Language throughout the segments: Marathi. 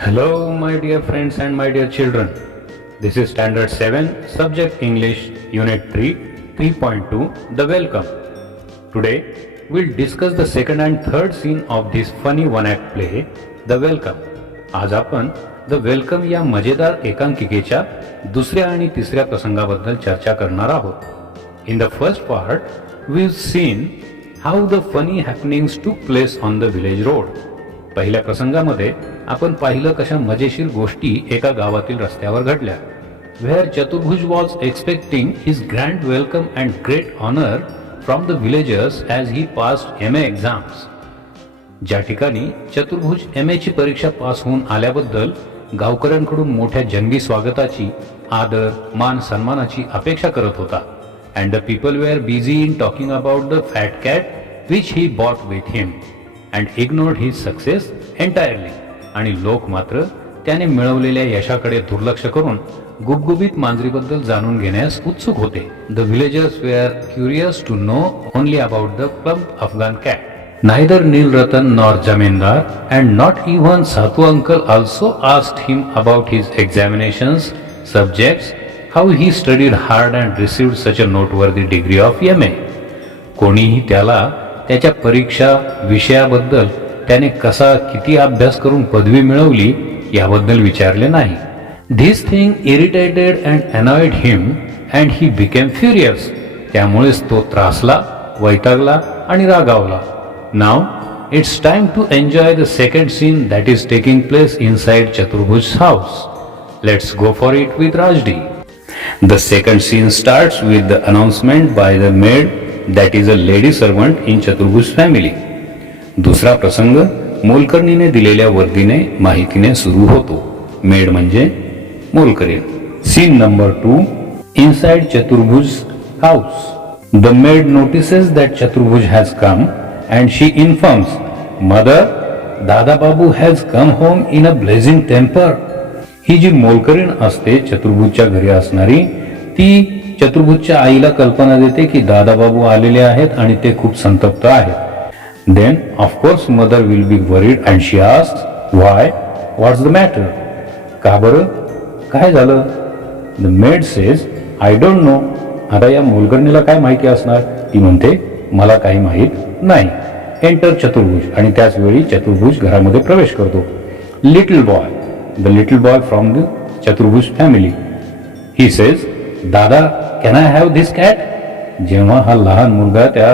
Hello, my dear friends and my dear children. This is Standard 7, Subject English, Unit 3, 3.2, The Welcome. Today, we'll discuss the second and third scene of this funny one-act play, The Welcome. आज आपण The Welcome या मजेदार एकांकिकेच्या दुसऱ्या आणि तिसऱ्या प्रसंगाबद्दल चर्चा करणार आहोत. In the first part, we've seen how the funny happenings took place on the village road. पहिल्या प्रसंगामध्ये आपण पाहिलं कशा मजेशीर गोष्टी एका गावातील रस्त्यावर घडल्या. Where चतुर्भुज was expecting his grand welcome and great honor from the villagers as he passed MA exams. ज्या ठिकाणी चतुर्भुज MA ची परीक्षा पास होऊन आल्याबद्दल गावकऱ्यांकडून मोठ्या जंगी स्वागताची, आदर, मान सन्मानाची अपेक्षा करत होता. And the people were busy in talking about the fat cat which he bought with him and ignored his success entirely. आणि लोक मात्र त्याने मिळवलेल्या यशाकडे दुर्लक्ष करून गुबगुबीत मांजरीबद्दल जाणून घेण्यास उत्सुक होते. The villagers were curious to know only about the plump Afghan cat. Neither Nil Ratan nor Jamindar and not even Sathu uncle also asked him about his examinations, subjects, how he studied hard and received such a noteworthy degree of MA. कोणीही त्याला त्याच्या परीक्षा विषयाबद्दल, त्याने कसा किती अभ्यास करून पदवी मिळवली याबद्दल विचारले नाही. This thing irritated and annoyed him and he became furious. त्यामुळेच तो त्रासला, वैतागला आणि रागावला. Now it's time to enjoy the second scene that is taking place inside Chaturbhuj's house. Let's go for it with Rajdi. The second scene starts with the announcement by the maid that is a lady servant in Chaturbhuj's family. दुसरा प्रसंग मोलकरणीने दिलेल्या वर्दीने माहितीने सुरू होतो. मेड म्हणजे मोलकरीण. Scene number 2 inside Chaturbhuj's house. The maid notices that Chaturbhuj has come and she informs, "Mother, Dada Babu has come home in a blazing temper." ही जी मोलकरीण असते चतुर्भुजच्या घरी असणारी, ती चतुर्भुजच्या आईला कल्पना देते की दादाबाबू आलेले आहेत आणि ते खूप संतप्त आहेत. Then of course mother will be worried and she asks, "Why? What's the matter?" का बरं? काय झालं? The maid says, "I don't know." आता या मोलकरणीला काय माहिती असणार? ती म्हणते, मला काही माहित नाही. एंटर चतुर्भुज. आणि त्याच वेळी चतुर्भुज घरामध्ये प्रवेश करतो. Little boy, the little boy from the Chaturbhuj family. He says, "Dada, can I have this cat?" जेव्हा हा लहान मुलगा त्या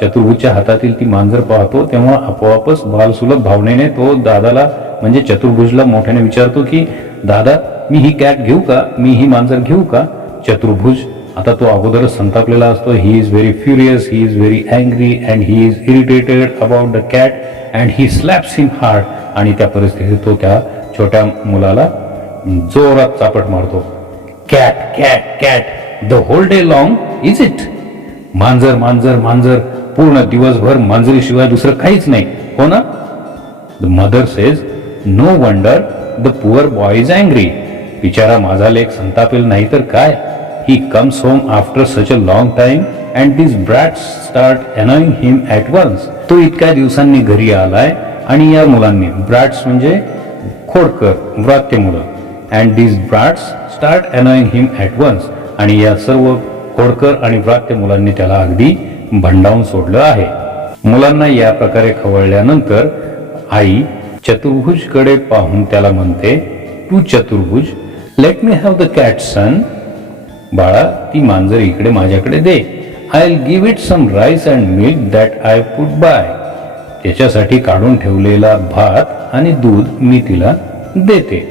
चतुर्भुजच्या हातातील ती मांजर पाहतो तेव्हा आपोआपच बालसुलभ भावनेने तो दादाला म्हणजे चतुर्भुजला मोठ्याने विचारतो की दादा, मी ही कॅट घेऊ का? मी ही मांजर घेऊ का? चतुर्भुज आता तो अगोदरच संतापलेला असतो. He is very furious, he is very angry and he is irritated about the cat and he slaps him hard. आणि त्या परिस्थितीत तो त्या छोट्या मुलाला जोरात चापट मारतो. Cat cat cat the whole day long is it? मांजर मांजर मांजर, पूर्ण दिवसभर मांजरीशिवाय दुसरं काहीच नाही, हो ना? The mother says, no wonder the poor boy is angry. बिचारा माझा लेक संतापेल नाही तर काय. He comes home after such a long time and this brats start annoying him at once. तो इतक्या दिवसांनी घरी आलाय आणि या मुलांनी, ब्रॅट्स म्हणजे खोडकर, व्रात्य मुलं, and this brats start annoying him at once. आणि या सर्व खोडकर आणि व्रात्य मुलांनी त्याला अगदी भंडावून सोडलं आहे. मुलांना या प्रकारे खवळल्यानंतर आई चतुर्भुजकडे पाहून त्याला म्हणते, to Chaturbhuj, let me have the cat son. बाळा, ती मांजर इकडे माझ्याकडे दे. I will give it some rice and milk that I put by. त्याच्यासाठी काढून ठेवलेला भात आणि दूध मी तिला देते.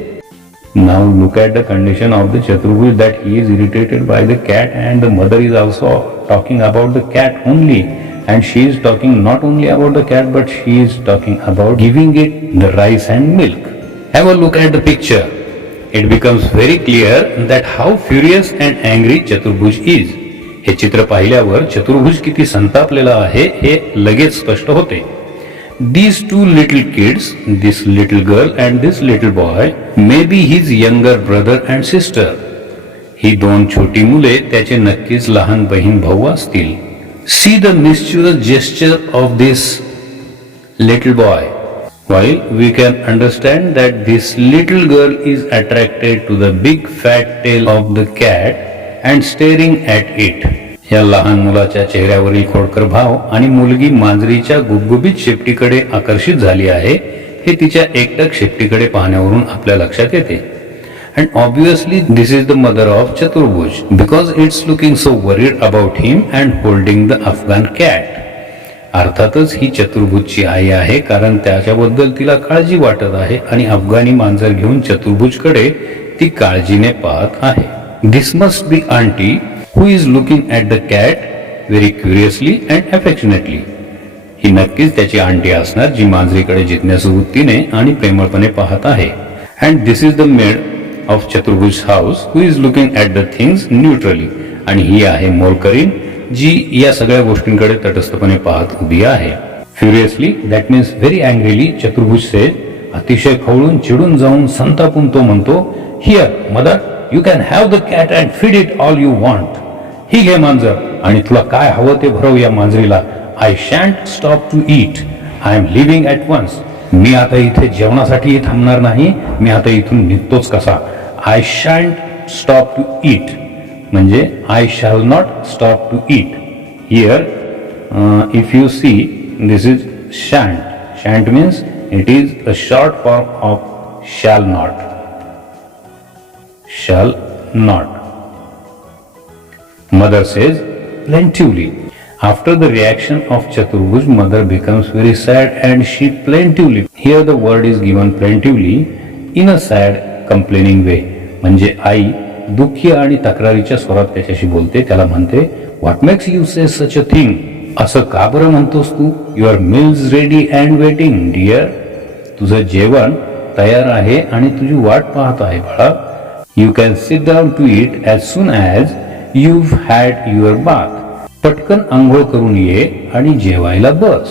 Now look at the condition of the Chaturbhuj, that he is irritated by the cat and the mother is also talking about the cat only, and she is talking not only about the cat but she is talking about giving it the rice and milk. Have a look at the picture. It becomes very clear that how furious and angry Chaturbhuj is. हे चित्र पाहिल्यावर चतुर्भुज किती संतापलेला आहे हे लगेच स्पष्ट होते. These two little kids, this little girl and this little boy, may be his younger brother and sister. ही दोन छोटी मुले त्याचे नक्कीच लहान बहीण भाऊ असतील. See the mischievous gesture of this little boy. While we can understand that this little girl is attracted to the big fat tail of the cat and staring at it. या लहान मुलाच्या चेहऱ्यावरील खोडकर भाव आणि मुलगी मांजरीच्या गुबगुबीत शेपटीकडे आकर्षित झाली आहे हे तिच्या एकटक शेपटीकडे पाहण्यावरून आपल्या लक्षात येते. And obviously this is the mother of Chaturbhuj because it's looking so worried about him and holding the Afghan cat. अर्थातच ही चतुर्भुजची आई आहे कारण त्याच्याबद्दल तिला काळजी वाटत आहे आणि अफगाणी मांजर घेऊन चतुर्भुजकडे ती काळजीने पाहत आहे. This must be auntie who is looking at the cat very curiously and affectionately. ही नक्कीच त्याची आंटी असणार जी मांजरीकडे जिज्ञासू वृत्तीने आणि प्रेमळपणे पाहत आहे. And this is the maid of Chaturbhuj's house who is looking at the things neutrally. आणि ही आहे मोलकरीण जी या सगळ्या गोष्टींकडे तटस्थपणे पाहत उभी आहे. Furiously that means very angrily Chaturbhuj says, अतिशय खवळून चिडून जाऊन संतापून तो म्हणतो, here mother you can have the cat and feed it all you want. ही घे मांजर आणि तुला काय हवं ते भरव या मांजरीला. I shan't stop to eat, I am leaving at once. मी आता इथे जेवणासाठी थांबणार नाही, मी आता इथून निघतोच कसा. I shan't stop to eat म्हणजे I shall not stop to eat. Here if you see this is shan't. Shan't means it is a short form of shall not. Shall not. Mother says plaintively. After the reaction of Chaturbhuj, mother becomes very sad and she plaintively. Here the word is given plaintively in a sad complaining way. म्हणजे आई दुःखी आणि तक्रारीच्या स्वरात त्याच्याशी बोलते. त्याला म्हणते, what makes you say such a thing. असं का बरं म्हणतोस तू. Your meals ready and waiting dear. तुझं जेवण तयार आहे आणि तुझी वाट पाहत आहे बाळा. You can sit down to it as soon as you've had your bath. पटकन अंघोळ करून ये आणि जेवायला बस.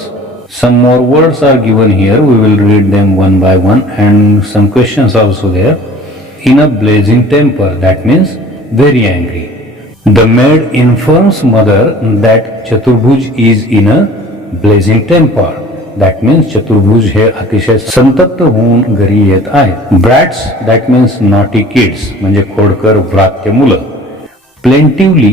Some more words are given here. We will read them one by one and some questions also there. In a blazing temper, that means very angry. The maid informs mother that Chaturbhuj is in a blazing temper. That means Chaturbhuj हे अतिशय संतप्त होऊन घरी येत आहेत. Brats, that means naughty kids म्हणजे खोडकर व्रात्य मुलं. Plaintively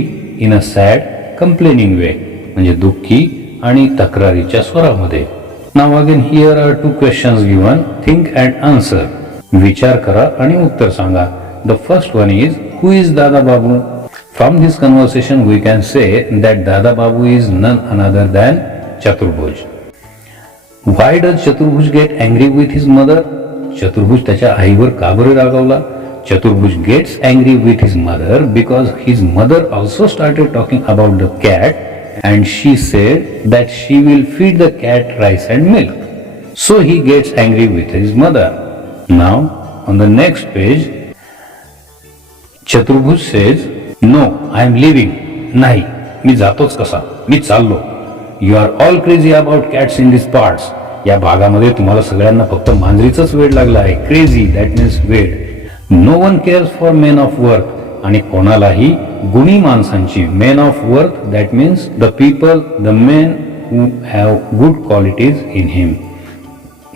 in a sad complaining way म्हणजे दुःखी आणि तक्रारीच्या स्वरामध्ये. Now again here are two questions given. Think and answer. विचार करा आणि उत्तर सांगा. The first one is who is Dada Babu. From this conversation we can say that Dada Babu is none another than Chaturbhuj. Why does Chaturbhuj get angry with his mother. Chaturbhuj त्याच्या आईवर का बरं रागावला. Chaturbhuj gets angry with his mother because his mother also started talking about the cat and she said that she will feed the cat rice and milk. So he gets angry with his mother. Now on the next page Chaturbhuj says, no, I am leaving. नाही, मी जातोच कसा, मी चाललो. You are all crazy about cats in these parts. या भागामध्ये तुम्हाला सगळ्यांना फक्त मांजरीचाच वेड लागला आहे. Crazy, that means वेड. No one cares for men of worth. आणि कोणालाही गुणी माणसांची. Men of worth that means the people, the men who have good qualities in him.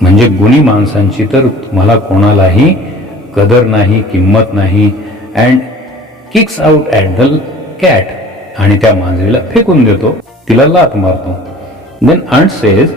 म्हणजे गुणी माणसांची तर तुम्हाला कोणालाही कदर नाही, किंमत नाही. And kicks out at the cat. आणि त्या मांजरीला फेकून देतो, तिला लात मारतो. Then aunt says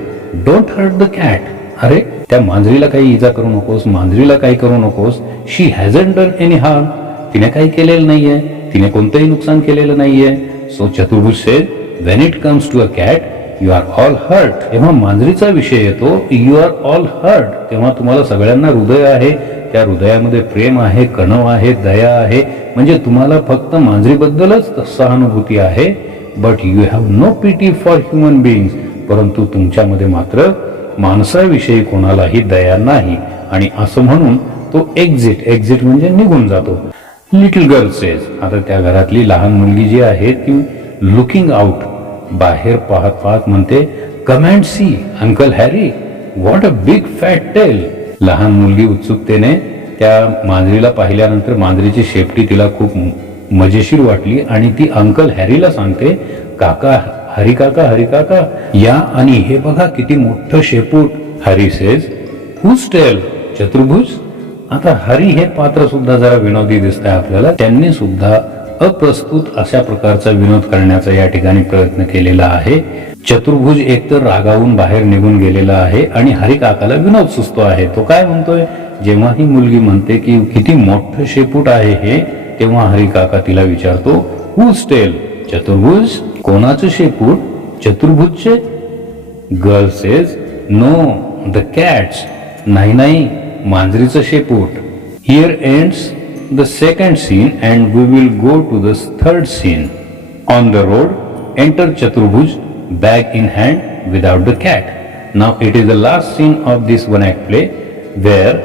don't hurt the cat. अरे त्या मांजरीला काही इजा करू नकोस, मांजरीला काही करू नकोस. शी हॅजंट डन एनी हार्म. तिने काही केलेलं नाहीये, तिने कोणतंही नुकसान केलेलं नाहीये. So Chaturbhuj says when it comes to a cat you are all hurt. जेव्हा मांजरीचा विषय येतो यू आर ऑल हर्ट तेव्हा तुम्हाला सगळ्यांना हृदय आहे. त्या हृदयामध्ये प्रेम आहे, कणव आहे, दया आहे. म्हणजे तुम्हाला फक्त मांजरीबद्दलच सहानुभूती आहे. But you have no pity for human beings. परंतु तुमच्यामध्ये मात्र माणसाविषयी कोणालाही दया नाही. आणि असं म्हणून तो एक्झिट म्हणजे निघून जातो. Little girl says. आता त्या घरातली लहान मुलगी जी आहे ती लुकिंग आउट बाहेर पाहत पाहत म्हणते, come and see uncle Harry what a big fat tail. लहान मुलगी उत्सुकतेने त्या मांजरीला पाहिल्यानंतर मांजरीची शेपटी तिला खूप मजेशीर वाटली आणि ती अंकल हॅरीला सांगते, काका हरी काका, हरी काका या आणि हे बघा किती मोठं शेपूट. Harry says Whose tale? चतुर्भुज. आता हरी हे पात्र सुद्धा जरा विनोदी दिसत आहे आपल्याला. त्यांनी सुद्धा अप्रस्तुत अशा प्रकारचा विनोद करण्याचा या ठिकाणी प्रयत्न केलेला आहे. चतुर्भुज एकतर रागावून बाहेर निघून गेलेला आहे आणि हरी काकाला विनोद सुचतो आहे. तो काय म्हणतोय, जेव्हा ही मुलगी म्हणते की किती मोठं शेपूट आहे हे, तेव्हा हरी काका तिला विचारतो, Whose tale? चतुर्भुज. कोणाचं शेपूट? चतुर्भुजचे. Girl says, no, the cat's. नाही नाही, मांजरीचं शेपूट. Here ends the second scene and we will go to the third scene. On the road, enter Chaturbhuj, bag in hand, without the cat. Now it is the last scene of this one act play where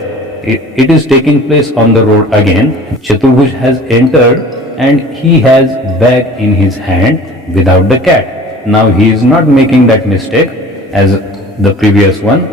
it is taking place on the road again. Chaturbhuj has entered and he has bag in his hand without the cat. Now he is not making that mistake as the previous one.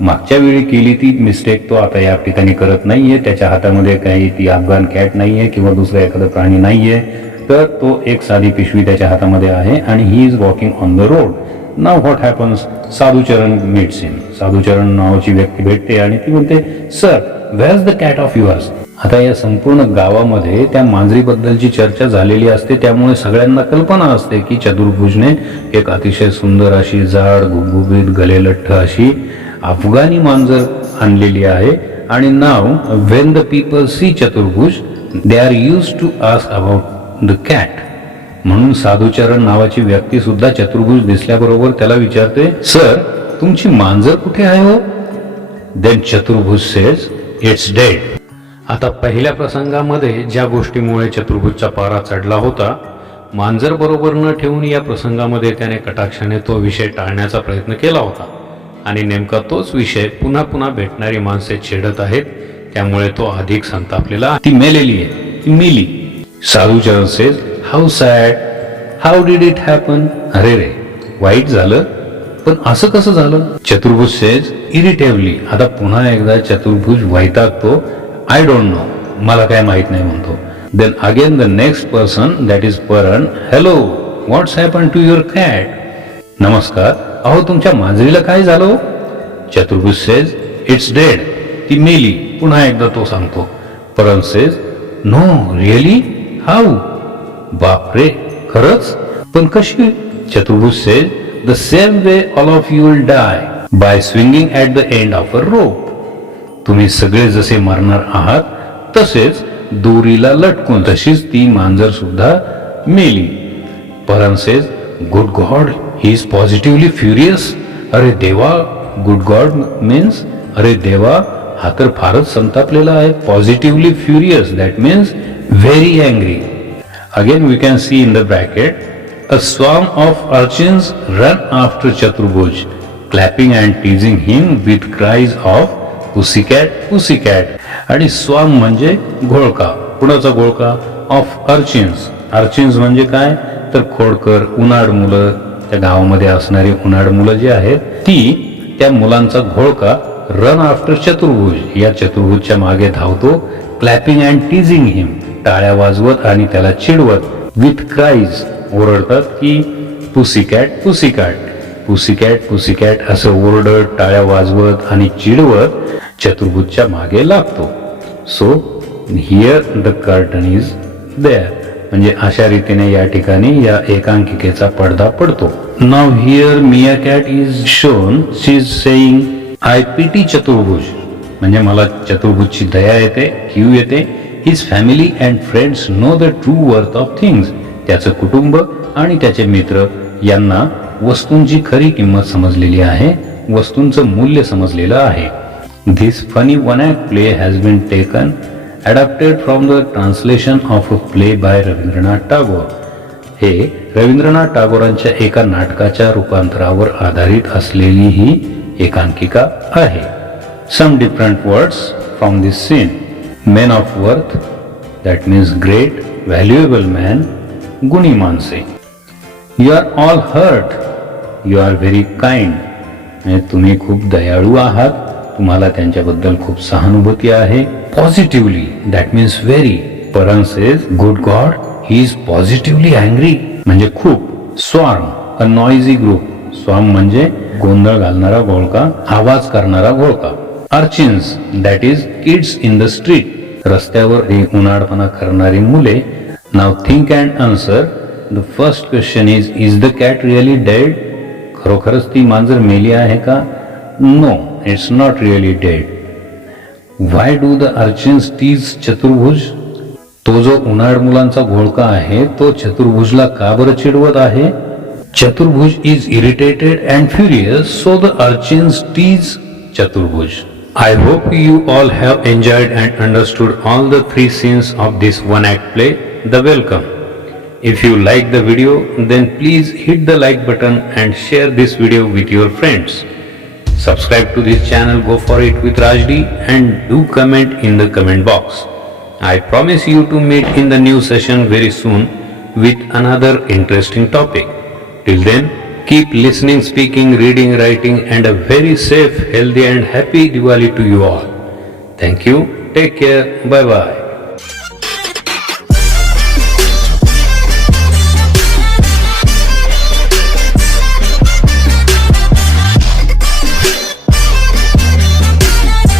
मागच्या वेळी केली ती मिस्टेक तो आता या ठिकाणी करत नाहीये. त्याच्या हातामध्ये काही ती अफगाण कॅट नाहीये किंवा दुसरा एखादा प्राणी नाहीये, तर तो एक साधी पिशवी त्याच्या हातामध्ये आहे आणि he is walking on the road. Now what happens, Sadhucharan meets him. Sadhucharan नावाची व्यक्ती भेटते आणि ती म्हणते, sir where is the cat of yours. आता या संपूर्ण गावामध्ये त्या मांजरीबद्दलची चर्चा झालेली असते, त्यामुळे सगळ्यांना कल्पना असते की चतुर्भुजने एक अतिशय सुंदर अशी जाड गुबगुबीत गलेलठ्ठ अशी अफगाणी मांजर आणलेली आहे. आणि now when the people see Chaturbhuj they are use to ask about the cat. म्हणून साधुचरण नावाची व्यक्ती सुद्धा चतुर्भुज दिसल्याबरोबर त्याला विचारते, सर तुमची मांजर कुठे आहे हो? देन चतुर्भुज सेज, इट्स डेड. आता पहिल्या प्रसंगामध्ये ज्या गोष्टीमुळे चतुर्भुजचा पारा चढला होता, मांजर बरोबर न ठेवून या प्रसंगामध्ये त्याने कटाक्षाने तो विषय टाळण्याचा प्रयत्न केला होता आणि नेमका तोच विषय पुन्हा पुन्हा भेटणारी माणसे छेडत आहेत, त्यामुळे तो अधिक संतापलेला. ती मेलेली आहे, ती मेली. Sadhucharan says, how sad, how did it happen. अरे रे, वाईट झालं, पण असं कसं झालं? चतुर्भुज सेज इरिटेबली. आता पुन्हा एकदा चतुर्भुज वैतागतो, आय डोंट नो, मला काय माहित नाही म्हणतो. Then again the next person, that is Paran, hello what's happen to your cat. नमस्कार, अहो तुमच्या मांजरीला काय झालं? चतुर्भुज सेज, इट्स डेड, ती मेली. पुन्हा एकदा तो सांगतो. Paran says, no really, how. बापरे, खरंच, पण कशी? Chaturbhuj says, the same way all of you will die by swinging at the end of a rope. तुम्ही सगळे जसे मरणार आहात तसेच दोरीला लटकून. तशीच ती मांजर सुद्धा मेली. Paran says, good god, he is positively furious. अरे देवा, गुड गॉड मीन्स, अरे देवा, हा तर फारच संतापलेला आहे. Positively furious, that means very angry. Again we can see in the bracket, a swarm of urchins run after Chaturbhuj, clapping and teasing him with cries of pussycat pussycat. आणि स्वार्म म्हणजे घोळका. कुणाचा घोळका? Of urchins. अर्चिन्स म्हणजे काय? तर खोडकर, उन्हाळ मुलं, त्या गावामध्ये असणारी उन्हाळ मुलं जी आहेत ती, त्या मुलांचा घोळका रन आफ्टर चतुर्भुज, या चतुर्भुजच्या मागे धावतो. क्लॅपिंग अँड टीजिंग हिम, टाळ्या वाजवत आणि त्याला चिडवत. विथ क्राईज, ओरडतात की पुसीकॅट पुसीकॅट, पुसीकॅट पुसीकॅट असं ओरडत, टाळ्या वाजवत आणि चिडवत चतुर्भुजच्या मागे लागतो. So here the curtain is there. म्हणजे अशा रीतीने या ठिकाणी या एकांकिकेचा पडदा पडतो. Now here Mia cat is shown, she is saying, I pity Chaturbhuj. म्हणजे मला चतुर्भुजची दया येते, कीव येते. His family and friends know the true worth of things. त्याचं कुटुंब आणि त्याचे मित्र यांना वस्तूंची खरी किंमत समजलेली आहे, वस्तूंचं मूल्य समजलेलं आहे. This funny one act play has been taken adapted from the translation of a play by Rabindranath Tagore. हे रवींद्रनाथ टागोरांच्या एका नाटकाच्या रूपांतरावर आधारित असलेली ही एकांकिका आहे. Some different words from this scene. Men of worth, that means great, valuable man, गुणी माणसे. You are all hurt, you are very kind. म्हणजे तुम्ही खूप दयाळू आहात, तुम्हाला त्यांच्याबद्दल खूप सहानुभूती आहे. Positively, that means very. Paran says, good god, he is positively angry. म्हणजे खूप. Swarm, a noisy group. Swarm म्हणजे गोंधळ घालणारा घोळका, आवाज करणारा घोळका. Urchins, that is kids in the street. रस्त्यावर ही उन्हाळपणा करणारी मुले. Now think and answer. The first question is the cat really dead? खरोखरच ती मांजर मेली आहे का? No, it's not really dead. Why do the urchins tease चतुर्भुज? तो जो उन्हाळ मुलांचा घोळका आहे तो चतुर्भुजला का बरं चिडवत आहे? चतुर्भुज is irritated and furious, so the urchins tease Chaturbhuj. I hope you all have enjoyed and understood all the 3 scenes of this one act play, The Welcome. If you like the video, then please hit the like button and share this video with your friends. Subscribe to this channel, Go For It with Rajdi, and do comment in the comment box. I promise you to meet in the new session very soon with another interesting topic. Till then, keep listening, speaking, reading, writing, and a very safe, healthy and happy Diwali to you all. Thank you. Take care. Bye bye.